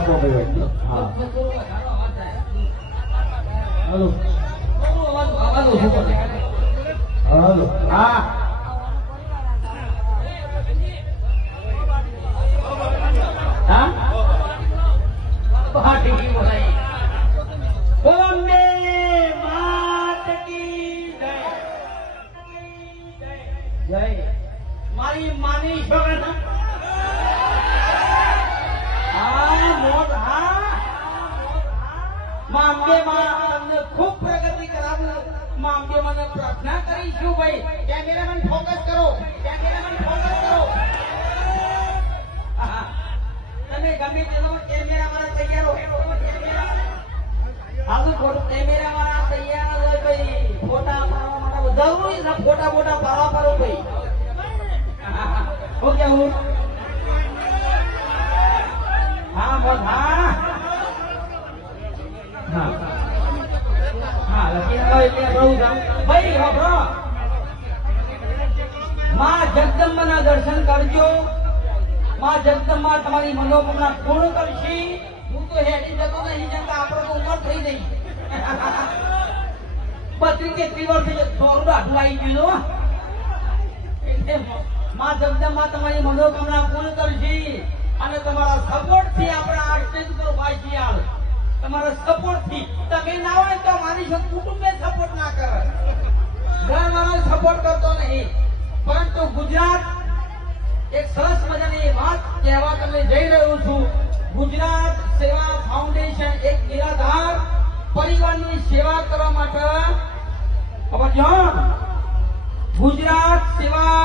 આપો ભાઈ. હા હાલો હાલો. હા મારી માની છોકરા મામકે તમને ખૂબ પ્રગતિ કરાવું. મામકે મને પ્રાર્થના કરીશું ભાઈ. કેમેરામેન ફોકસ કરો, કેમેરામેન ફોકસ કરો. તમે ગમે તેનો કેમેરા વાળા તૈયાર હો. હાલું થોડું કેમેરા વાળા તૈયાર હોય ભાઈ. ફોટા પાડવા માટે જરૂરી છે. ફોટા ફોટા પાડવા પાડો ભાઈ. ઓકે હું હા બોલ. હા હા હા લખીને એટલે બહુ ભાઈ હોબળો. માં જગદંબાના દર્શન કરજો. માં જગદંબા તમારી મનોકામના પૂર્ણ કરશે. હું તો હેડી જતો નહીં જતા. આપણે તો ઉંમર થઈ ગઈ. 32-33 વર્ષે થોડું આટલું આવી ગયું. માં જગદંબા તમારી મનોકામના પૂર્ણ કરશે. અને તમારા સપોર્ટ થી આપણે આ સ્ટેજ પર પાછી આવે. તમારા સપોર્ટ થી તમે ના હોય તો મારી કુટુંબે સપોર્ટ ના કરે. ઘર મારો સપોર્ટ કરતો નહીં. પરંતુ ગુજરાત એક સરસ મજાની વાત કહેવા તમને જઈ રહ્યો છું. ગુજરાત સેવા ફાઉન્ડેશન એક નિરાધાર પરિવારની સેવા કરવા માટે ગુજરાત સેવા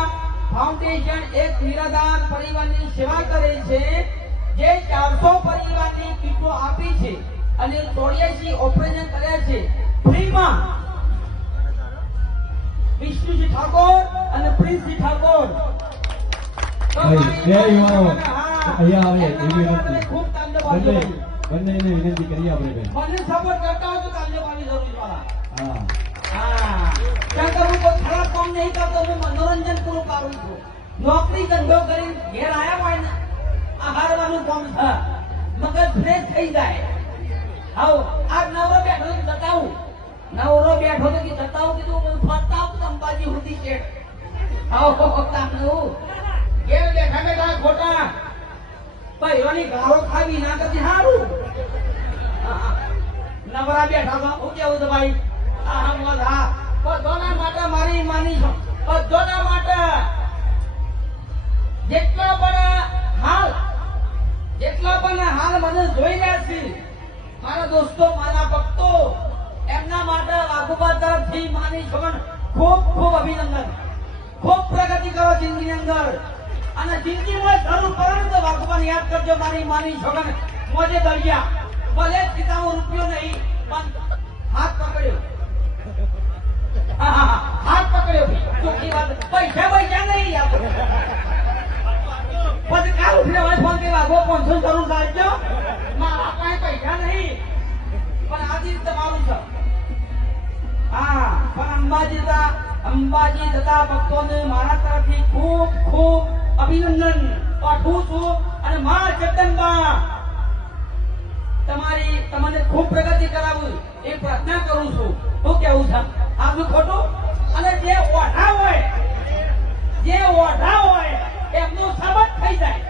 ફાઉન્ડેશન એક નિરાધાર પરિવારની સેવા કરે છે. જે 400 પરિવારની કીટો આપી છે અને 83 ઓપરેશન કર્યા છે ફ્રીમાં. વિષ્ણુજી ઠાકોર અને પ્રિન્સજી ઠાકોર બંને વિનંતી કરી આપણે મને સપોર્ટ કરતા હો તો કાલે પાણી જરૂર વાળા. હા શંકર હું કોઈ ખરાબ કામ નહીં કરતો. હું મનોરંજન પૂરું કરું છું. નોકરી ધંધો કરીને ઘેર આવ્યા હોય ને આહારવાનું કામ છે. મગજ ફ્રેશ થઈ જાય. આવો આજ નવરો બેઠો તો જતાવું. નવરો બેઠો તો જતાવું કીધું ફરતા આવું અંબાજી સુધી છે. આવો તામનું ઘેર બેઠા બેઠા ખોટા ભાઈઓની ગાળો ખાવી ના કરતી સારું. નવરા બેઠા તો હું કેવું તો ભાઈ. બધાના માટે મારી માની છો. બધાના માટે જેટલા પણ હાલ મને જોઈ રહ્યા છે મારા દોસ્તો, મારા ભક્તો, એમના માટે વાઘુબા તરફથી માની છોકન ખૂબ ખૂબ અભિનંદન. ખૂબ પ્રગતિ કરો જિંદગીની અંદર. અને જિંદગીમાં જરૂર પડે તો વાઘુબાને યાદ કરજો. માની છોકન મોજે દરિયા ભલે ખિતાબો રૂપિયો નહીં પણ હાથ પકડ્યો. હાથ પકડ્યો ચોખ્ખી વાત. પૈસા નહીં આપણે પછી કાલ ઉઠીને મને ફોન કરી વાગો 500 જરૂર લાવજો. મારા પાસે પૈસા નહીં પણ આજે તમારું છે. હા પણ અંબાજી જતા ભક્તોને મારા તરફથી ખૂબ ખૂબ અભિનંદન પાઠવું છું. અને મા જગદંબા તમને ખૂબ પ્રગતિ કરાવું એ પ્રાર્થના કરું છું. શું કેવું છે આપનું ખોટું? અને જે ઓઢા હોય એમનો સબત થઈ જાય.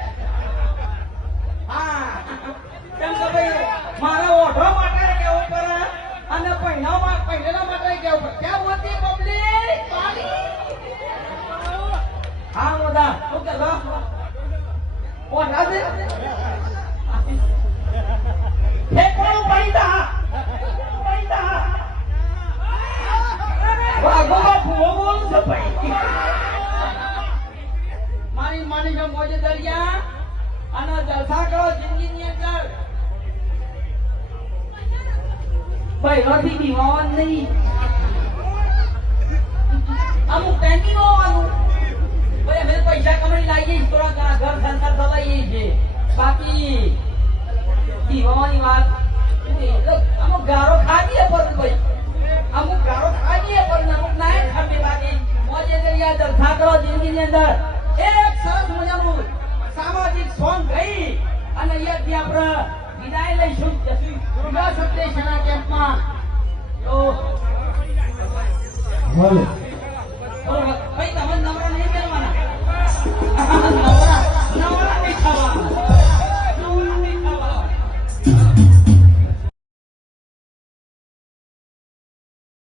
હા કેમ કે ભાઈ મારા ઓઢો માટે કેવું પડે અને પહેલેલા માટે કેવું પડે. ક્યાં હોતી પબ્લિક? હા ઓઢા શું કે ઓઢા છે ફેંકવાનું પૈદા મારી મોજે દરિયા અને જલસા કરો જિંદગીની અંદર. પહેલાથી બીવાનું નહીં. અમુક ટાઈમ હોવાનું ભાઈ. અમે પૈસા કમાઈ લાવીએ થોડા ઘર સંસાર ચલાવીએ છીએ. બાકી બીવાની વાત અમુક ગારો ખાવીએ પણ ભાઈ. અમુક ગારો ખાવીએ પણ અમુક ના ખાવી. બાકી મોજે દરિયા જલસા કરો જિંદગીની અંદર. એક સરસ મજાનું સામાજિક સોંગ ગઈ અને અહીંયાથી આપણે વિદાય લઈશું જશું યુવા સપ્ટેશનના કેમ્પમાં તો ભલે ભાઈ તમે નવરા નહીં કરવાના